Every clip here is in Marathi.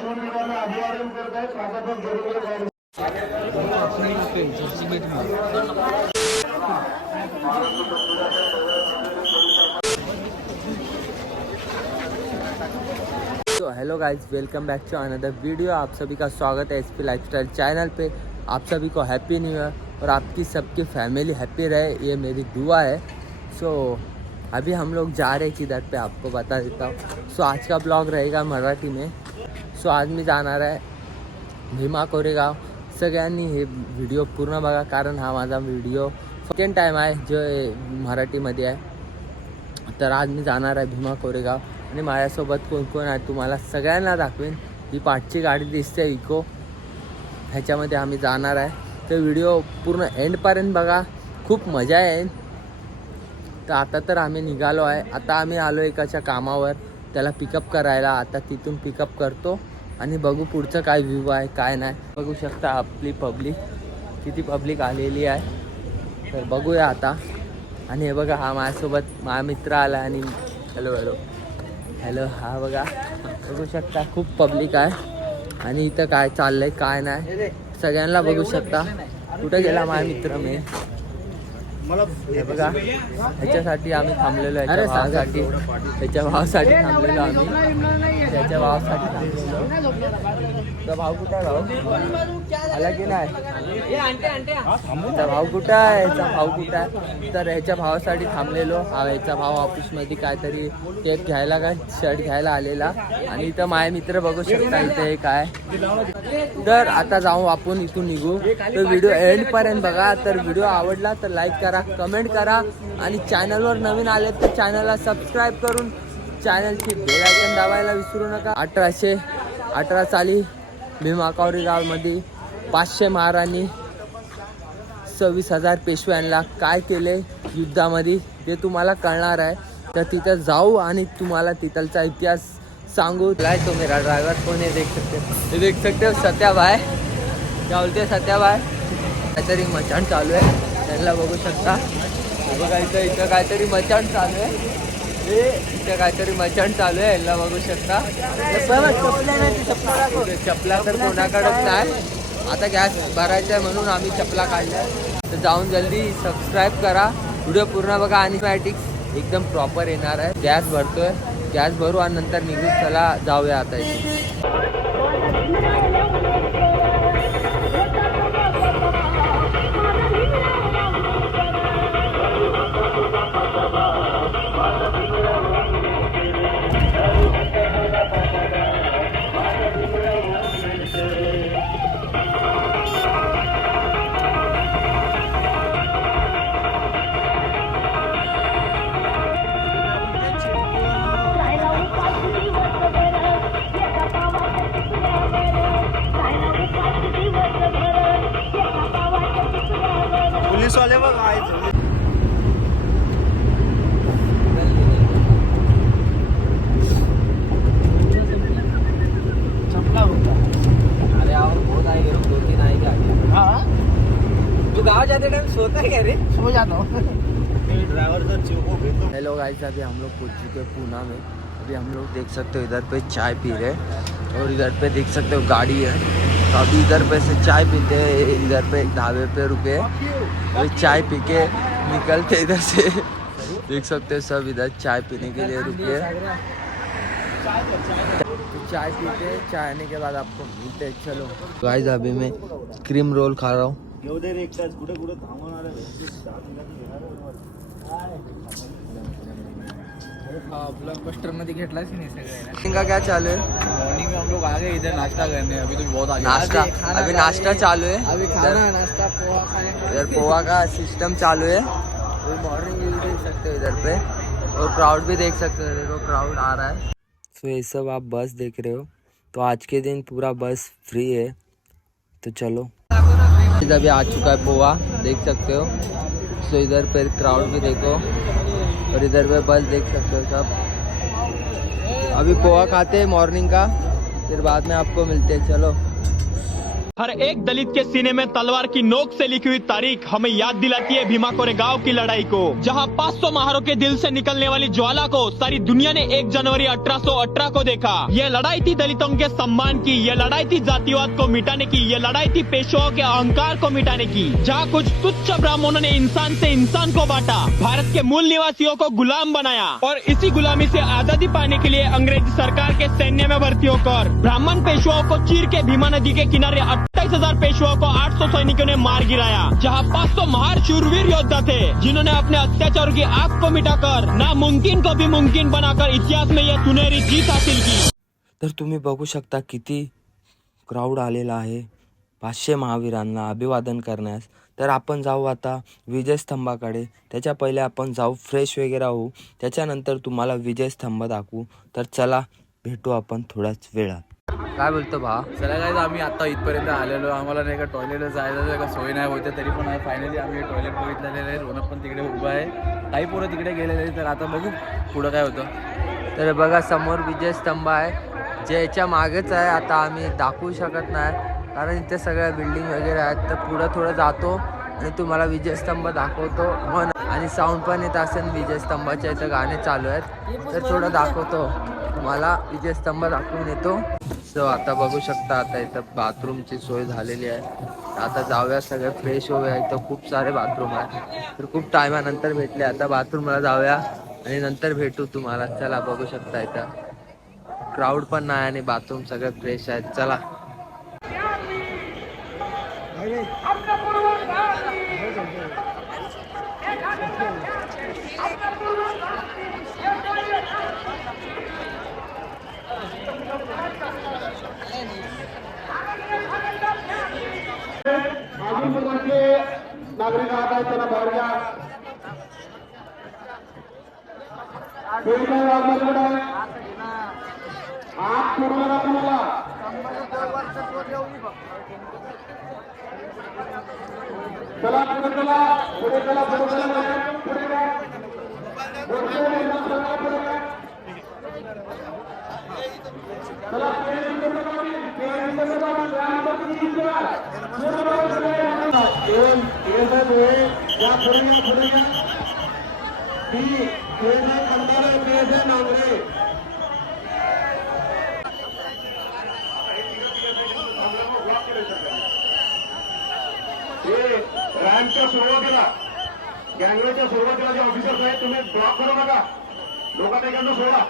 तो hello guys, welcome back to another video. आप सभी का स्वागत है एसपी लाइफस्टाइल चैनल पे। आप सभी को हैप्पी न्यू ईयर और आपकी सबकी फैमिली हैप्पी रहे, ये मेरी दुआ है। सो अभी हम लोग जा रहे हैं किधर पे आपको बता देता हूँ। सो आज का ब्लॉग रहेगा मराठी में। सो आज मी जाणार आहे भीमा कोरेगाव। सगळ्यांनी हे व्हिडिओ पूर्ण बघा, कारण हा माझा व्हिडिओ सेकंड टाईम आहे जो मराठीमध्ये आहे। तर आज मी जाणार आहे भीमा कोरेगाव आणि माझ्यासोबत कोण कोण आहे तुम्हाला सगळ्यांना दाखवेन। ही पाठची गाडी दिसते इको, ह्याच्यामध्ये आम्ही जाणार आहे। तर व्हिडिओ पूर्ण एंडपर्यंत बघा, खूप मजा येईल। तर आता तर आम्ही निघालो आहे, आता आम्ही आलो एकाच्या कामावर त्याला पिकअप करायला। आता तिथून पिकअप करतो आणि बघू पुढचं काय व्ह्यू आहे काय नाही। बघू शकता आपली पब्लिक, किती पब्लिक आलेली आहे, तर बघूया आता। आणि हे बघा, हा माझ्यासोबत माझा मित्र आला आणि हॅलो हॅलो हॅलो, हा बघा बघू शकता खूप पब्लिक आहे। आणि इथं काय चाललंय काय नाही सगळ्यांना बघू शकता। कुठं गेला माझा मित्र मी, हे बघा ह्याच्यासाठी आम्ही थांबलेलो आहे, ह्याच्या भावासाठी थांबलेलो आम्ही, त्याच्या भावासाठी थांबलेलो। तर भाऊ कुठं आहे, भाऊ आला की नाही, ह्याचा भाऊ कुठं आहे, ह्याचा भाऊ कुठं आहे। तर ह्याच्या भावासाठी थांबलेलो। हा ह्याचा भाव ऑफिसमध्ये काहीतरी टेप घ्यायला काय शर्ट घ्यायला आलेला। आणि इथं माझे मित्र बघू शकता इथे काय। तर आता जाऊ आपण इथून निघू। तर व्हिडिओ एंडपर्यंत बघा। तर व्हिडिओ आवडला तर लाईक करा, कमेंट करा आणि चॅनलवर नवीन आले तर चॅनलला सबस्क्राईब करून चॅनलची बेल आयकॉन दाबायला विसरू नका। 1818 साली भीमा कोरेगावमध्ये 500 महाराणी 26,000 पेशव्यांना काय केले युद्धामध्ये ते तुम्हाला कळणार आहे। तर तिथं जाऊ आणि तुम्हाला तिथलचा इतिहास सांगू। तो मेरा ड्राइवर कौन है देख सकते हो सत्या भाई, क्या बोलते सत्या भाई। काहीतरी मचाण चालू आहे, त्यांना बघू शकता। बघा इथं काहीतरी मचाण चालू आहे, इथं काहीतरी मचाण चालू आहे, यांना बघू शकता। चपला तर कोणाकडेच नाही, आता गॅस भरायचा आहे म्हणून आम्ही चपला काढल्या। तर जाऊन जल्दी सबस्क्राईब करा, व्हिडिओ पूर्ण बघा। आणि मॅटिक्स एकदम प्रॉपर येणार आहे। गॅस भरतोय, गॅस भरू आणि नंतर निघू। चला जाऊया आता इथे। पुलिस वाले बघ चपला होता। अरे और बहुत आएंगे, 2-3 आएंगे आगे। हाँ, तू गाँव जाते टाइम सोता है क्या रे? सो जाता हूँ। ड्राइवर का चिको भी तो। हेलो गाइस, अभी हम लोग पहुंच चुके हैं पूना में। अभी हम लोग देख सकते हो इधर पे चाय पी रहे हैं और इधर पे देख सकते हो गाड़ी है। तो अभी इधर पे से चाय पीते हैं, इधर पे एक ढाबे पे रुके, अभी चाय पी के निकलते इधर से। देख सकते हो सब इधर चाय पीने के लिए रुके। तो चाय पीते हैं, चाय आने के बाद आपको मिलते हैं। चलो गाइस, अभी मैं क्रीम रोल खा रहा हूँ। ब्लॉकबस्टर मध्ये घेतलाच की नाही सगळ्यांना। इनका क्या चालू है? मॉर्निंग में हम लोग आ गए इधर नाश्ता करने, अभी तो बहुत आगे। नाश्ता अभी नाश्ता चालू है, अभी खाना नाश्ता पोहा खाने। इधर पोहा का सिस्टम चालू है। अभी मॉर्निंग व्यू देख सकते हो इधर पे, और क्राउड भी देख सकते हो, देखो क्राउड आ रहा है। तो ये सब आप बस देख रहे हो। तो आज के दिन पूरा बस फ्री है, तो चलो। इधर भी आ चुका है पोहा, देख सकते हो। तो इधर पे क्राउड भी देखो, और इधर पे बस देख सकते हो सब। अभी पोहा खाते हैं मॉर्निंग का, फिर बाद में आपको मिलते हैं। चलो हर एक दलित के सीने में तलवार की नोक से लिखी हुई तारीख हमें याद दिलाती है भीमा कोरेगांव की लड़ाई को, जहां 500 महारों के दिल से निकलने वाली ज्वाला को सारी दुनिया ने 1 जनवरी 1818 को देखा। यह लड़ाई थी दलितों के सम्मान की, यह लड़ाई थी जातिवाद को मिटाने की, यह लड़ाई थी पेशवाओं के अहंकार को मिटाने की, जहां कुछ तुच्छ ब्राह्मणों ने इंसान से इंसान को बांटा, भारत के मूल निवासियों को गुलाम बनाया और इसी गुलामी से आजादी पाने के लिए अंग्रेजी सरकार के सैन्य में भर्ती होकर ब्राह्मण पेशवाओं को चीर के भीमा नदी के किनारे 28,000 पेशवाओं को 800 सैनिकों ने मार गिराया, जहां 500 महार शूरवीर योद्धा थे जिन्होंने अपने अत्याचार की आग को मिटाकर नामुमकिन को भी मुमकिन बनाकर इतिहास में यह सुनहरी जीत हासिल की। तर तुम्ही बघू शकता किती क्राऊड आलेला आहे 500 महावीरांना अभिवादन करण्यास। तर आपण जाऊ आता विजयस्तंभाकडे, त्याच्या पहिले आपण जाऊ फ्रेश वगैरे होऊ, त्याच्यानंतर तुम्हाला विजयस्तंभ दाखवू। तर चला भेटू आपण थोड्याच वेळात। काय बोलतो भा? चला काय आम्ही आता इथपर्यंत आलेलो, आम्हाला नाही का टॉयलेटला जायचं का सोय नाही होते, तरी पण फायनली आम्ही टॉयलेट बघितलेले आहे। रोनक पण तिकडे उभा आहे, काही पोरं तिकडे गेलेले आहे, तर आता बघू पुढं काय होतं। तर बघा समोर विजयस्तंभ आहे, जे याच्या मागेच आहे। आता आम्ही दाखवू शकत नाही कारण इथे सगळ्या बिल्डिंग वगैरे आहेत। तर पुढं थोडं जातो आणि तुम्हाला विजयस्तंभ दाखवतो मन आणि साऊंड पण येत असेल विजयस्तंभाच्या इथं गाणे चालू आहेत, तर थोडं दाखवतो तुम्हाला विजयस्तंभ दाखवून येतो। सो आता बघू शकता आता इथं बाथरूमची सोय झालेली आहे। आता जाऊया सगळे फ्रेश होऊया, इथं खूप सारे बाथरूम आहे। तर खूप टायमानंतर भेटले, आता बाथरूमला जाऊया आणि नंतर भेटू तुम्हाला। चला बघू शकता इथं क्राऊड पण नाही आणि बाथरूम सगळे फ्रेश आहेत। चला नागरिक आहेत त्यांना बाहेर घ्या। हात पुढे नका तुम्हाला, चला पुढे चला, पुढे चला, पुढे चला, पुढे घ्या, चला रॅम्पच्या सुरुवातीला गँगवेच्या सुरुवातीला जे ऑफिसर्स आहेत तुम्ही ब्लॉक करू नका, लोकांना एखादं सोडा।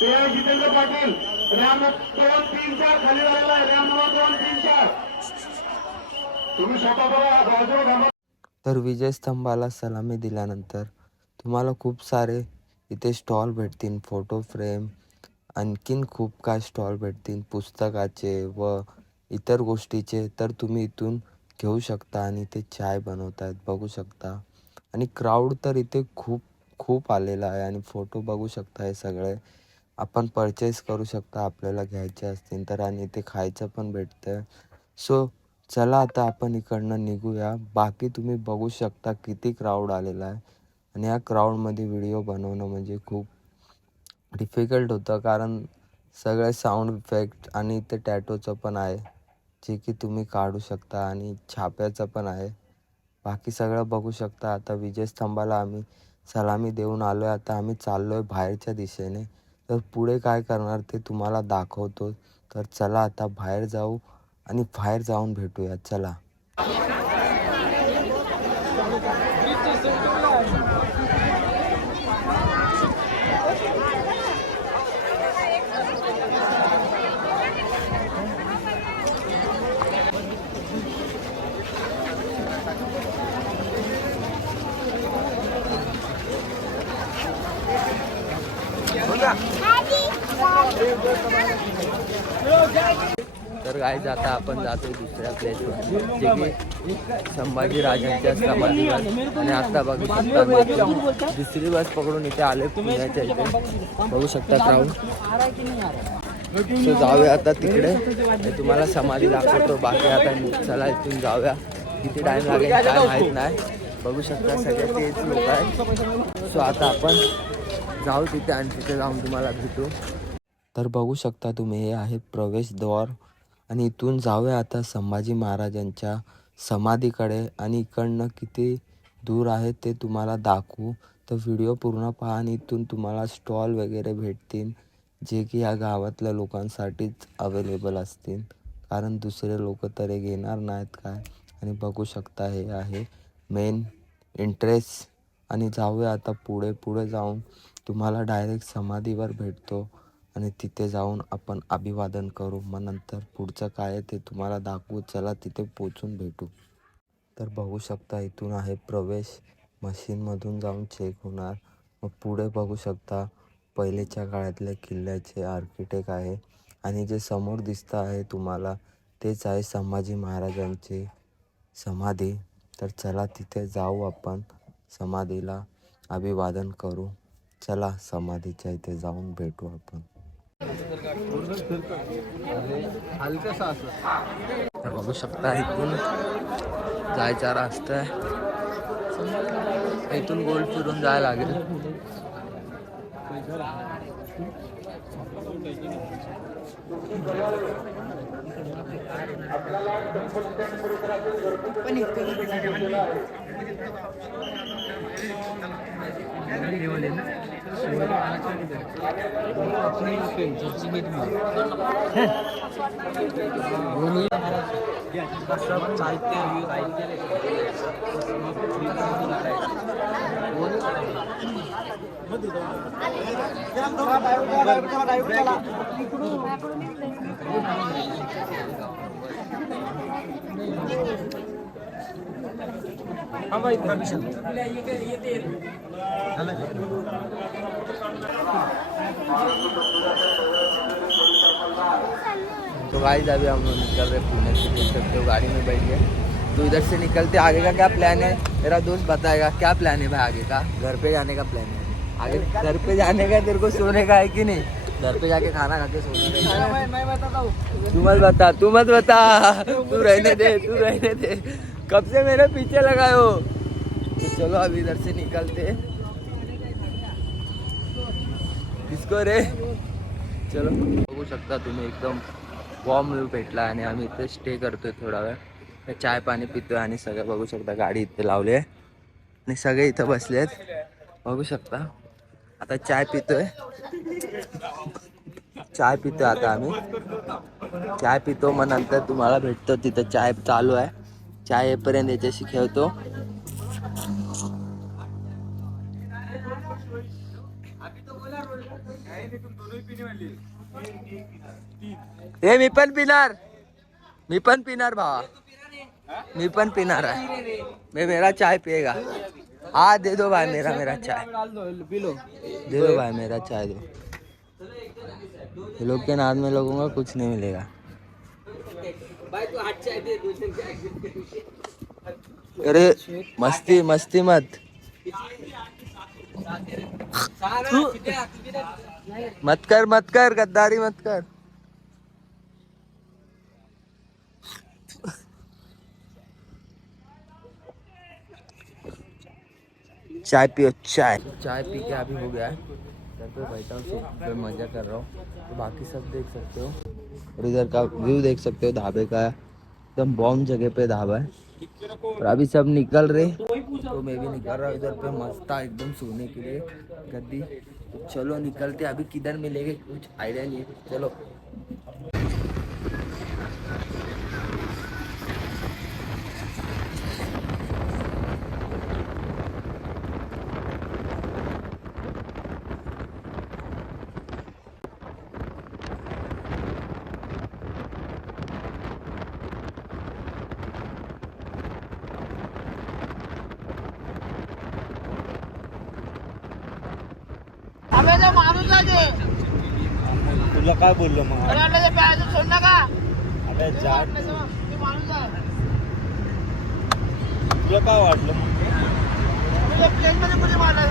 ते जितेंद्र पाटील रॅम 2, 3, 4 खाली झालेला आहे, रॅम नंबर 2, 3, 4 तुम्ही स्वतः बघा बाजूला थांबा। तर विजयस्तंभाला सलामी दिल्यानंतर तुम्हाला खूप सारे इथे स्टॉल भेटतील, फोटो फ्रेम, आणखीन खूप काय स्टॉल भेटतील पुस्तकाचे व इतर गोष्टीचे। तर तुम्ही इथून घेऊ शकता आणि इथे चाय बनवतात बघू शकता। आणि क्राऊड तर इथे खूप खूप आलेला आहे आणि फोटो बघू शकता। हे सगळे आपण परचेस करू शकता आपल्याला घ्यायचे असतील तर, आणि इथे खायचं पण भेटतं। सो चला आता आपण इकडनं निघूया। बाकी तुम्ही बघू शकता किती क्राऊड आलेला आहे आणि या क्राऊडमध्ये व्हिडिओ बनवणं म्हणजे खूप डिफिकल्ट होतं, कारण सगळे साऊंड इफेक्ट आणि इथे टॅटोचं पण आहे जे की तुम्ही काढू शकता आणि छाप्याचं पण आहे। बाकी सगळं बघू शकता। आता विजयस्तंभाला आम्ही सलामी देऊन आलो आहे, आता आम्ही चाललो आहे बाहेरच्या दिशेने। तर पुढे काय करणार ते तुम्हाला दाखवतो। तर चला आता बाहेर जाऊ आणि बाहेर जाऊन भेटूया, चला। तर गाईज आता आपण जातो दुसऱ्या प्लेसवर, जे की संभाजी राजांच्या समाधीवर। आणि आता बघू शकता मी दुसरी बस पकडून इथे आले पुण्याच्या इथे, बघू शकता क्राऊड। सो जाऊया आता तिकडे आणि तुम्हाला समाधी दाखवतो। बाकी आता चला इथून जाऊया, किती टाईम लागेल काय माहीत नाही। बघू शकता सगळे तेच लोक आहेत। सो आता आपण जाऊ तिथे आणि तिथे जाऊन तुम्हाला भेटू। तर बघू शकता तुम्ही, हे आहे प्रवेशद्वार आणि इथून जाऊया आता संभाजी महाराजांच्या समाधीकडे आणि इकडनं किती दूर आहे ते तुम्हाला दाखवू. तर व्हिडिओ पूर्ण पहा आणि इथून तुम्हाला स्टॉल वगैरे भेटतील जे की या गावातल्या लोकांसाठीच अवेलेबल असतील, कारण दुसरे लोक तर हे घेणार नाहीत काय. आणि बघू शकता हे आहे मेन एंट्रेस आणि जाऊया आता पुढे. पुढे जाऊन तुम्हाला डायरेक्ट समाधीवर भेटतो आणि तिथे जाऊन आपण अभिवादन करू. मग नंतर पुढचं काय आहे ते तुम्हाला दाखवू. चला तिथे पोचून भेटू. तर बघू शकता इथून आहे प्रवेश, मशीनमधून जाऊन चेक होणार. मग पुढे बघू शकता पहिलेच्या काळातल्या किल्ल्याचे आर्किटेक्ट आहे आणि जे समोर दिसतं आहे तुम्हाला तेच आहे संभाजी महाराजांची समाधी. तर चला तिथे जाऊ, आपण समाधीला अभिवादन करू. चला समाधीच्या इथे जाऊन भेटू आपण. तर बघू शकता इथून जायचा रस्ता आहे, इथून गोल फिरून जायला लागेल. तो गाइस अभी हम लोग निकल रहे पुणे से, देख सकते हो गाड़ी में बैठ गए. तो इधर से निकलते आगे का क्या प्लान है मेरा दोस्त बताएगा. क्या प्लान है भाई आगे का? घर पे जाने का प्लान है. आगे घर पे जाने का, तेरे को सोने का है कि नहीं? घर पे जाके खाना खा के सोने का. मैं बताता हूँ. तू मत बता, तू रहने दे. कब से मेरे पीछे लगाए हो. तो चलो अभी इधर से निकलते. किसको रे. चलो बघू शकता तुम्ही एकदम वॉर्म व्यू भेटला आणि आम्ही इथे स्टे करतोय थोडा वेळ. चाय पाणी पितोय आणि सगळं बघू शकता गाडी इथे लावली आहे आणि सगळे इथं बसले आहेत. बघू शकता आता चाय पितोय आता आम्ही चाय पितो. मग नंतर तुम्हाला भेटतो तिथं. चाय चालू आहे, चाय येईपर्यंत याच्याशी खेळतो. हे मी पण पिणार भावा, मी पण पिणार आहे. मैं मेरा चाय पिएगा. हाँ दे दो भाई मेरा चाय दे दो भाई, मेरा चाय दो. ये लोग के नाद में लोगों का कुछ नहीं मिलेगा. अरे मस्ती मत कर, गद्दारी मत कर. चाय पियो. चाय पी के अभी हो गया है. घर पे बैठा हूँ, सब मजा कर रहा हूँ. तो बाकी सब देख सकते हो और इधर का व्यू देख सकते हो ढाबे का. एकदम बॉम्ब जगह पे ढाबा है. और अभी सब निकल रहे, तो मैं भी निकल रहा हूँ. इधर पे मस्त था एकदम सोने के लिए गद्दी. तो चलो निकलते. अभी किधर मिलेंगे कुछ आइडिया नहीं है. चलो तुला काय बोललो मग? सोड नका. अबे जाट, तुला काय वाटलं मग? प्लेन मध्ये कुठे मारला